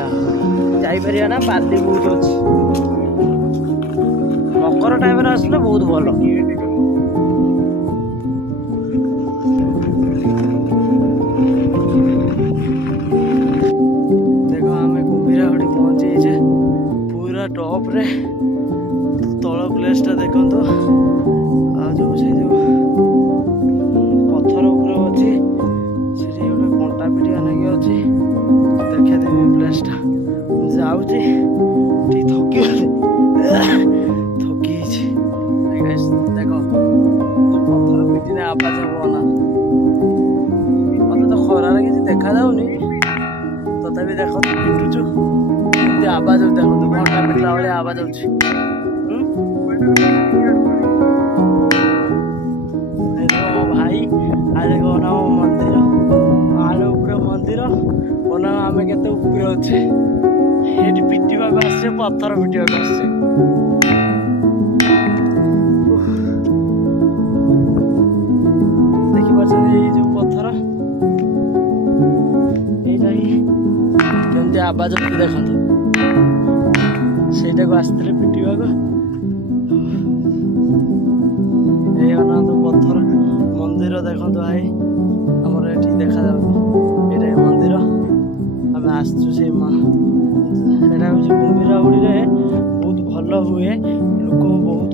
जापर ना बाली बहुत अच्छी मकर टाइम आसले बहुत भल देख आम कुम्भीरागुड़ी पहुँचे पूरा टॉप रे तल प्लेस टा देखो जो पत्थर उपर अच्छी से गोटे कंटा पिटिया लगी अच्छी देखेदेवी प्लेस टा जाऊँगी थकी थकी देख पत्थर पिटिने आवाज हम ना मत तो खरार किसी देखा जाऊनी तथापि देख पिटुचु आवाज देखो कंटा पिटला भाई आवाज होची भाई आज ना मंदिर आलो ऊपर मंदिर बना आम के ऊपर अच्छे ये पिटा आसे पत्थर पिटा आसे देखिपार जो पत्थर यही आवाज देखो से आसते पिटा तो पत्थर मंदिर देखो भाई आमर ये देखा ये मंदिर आम आसचु से कुम्भीरागुड़ी बहुत भल हुए लोक बहुत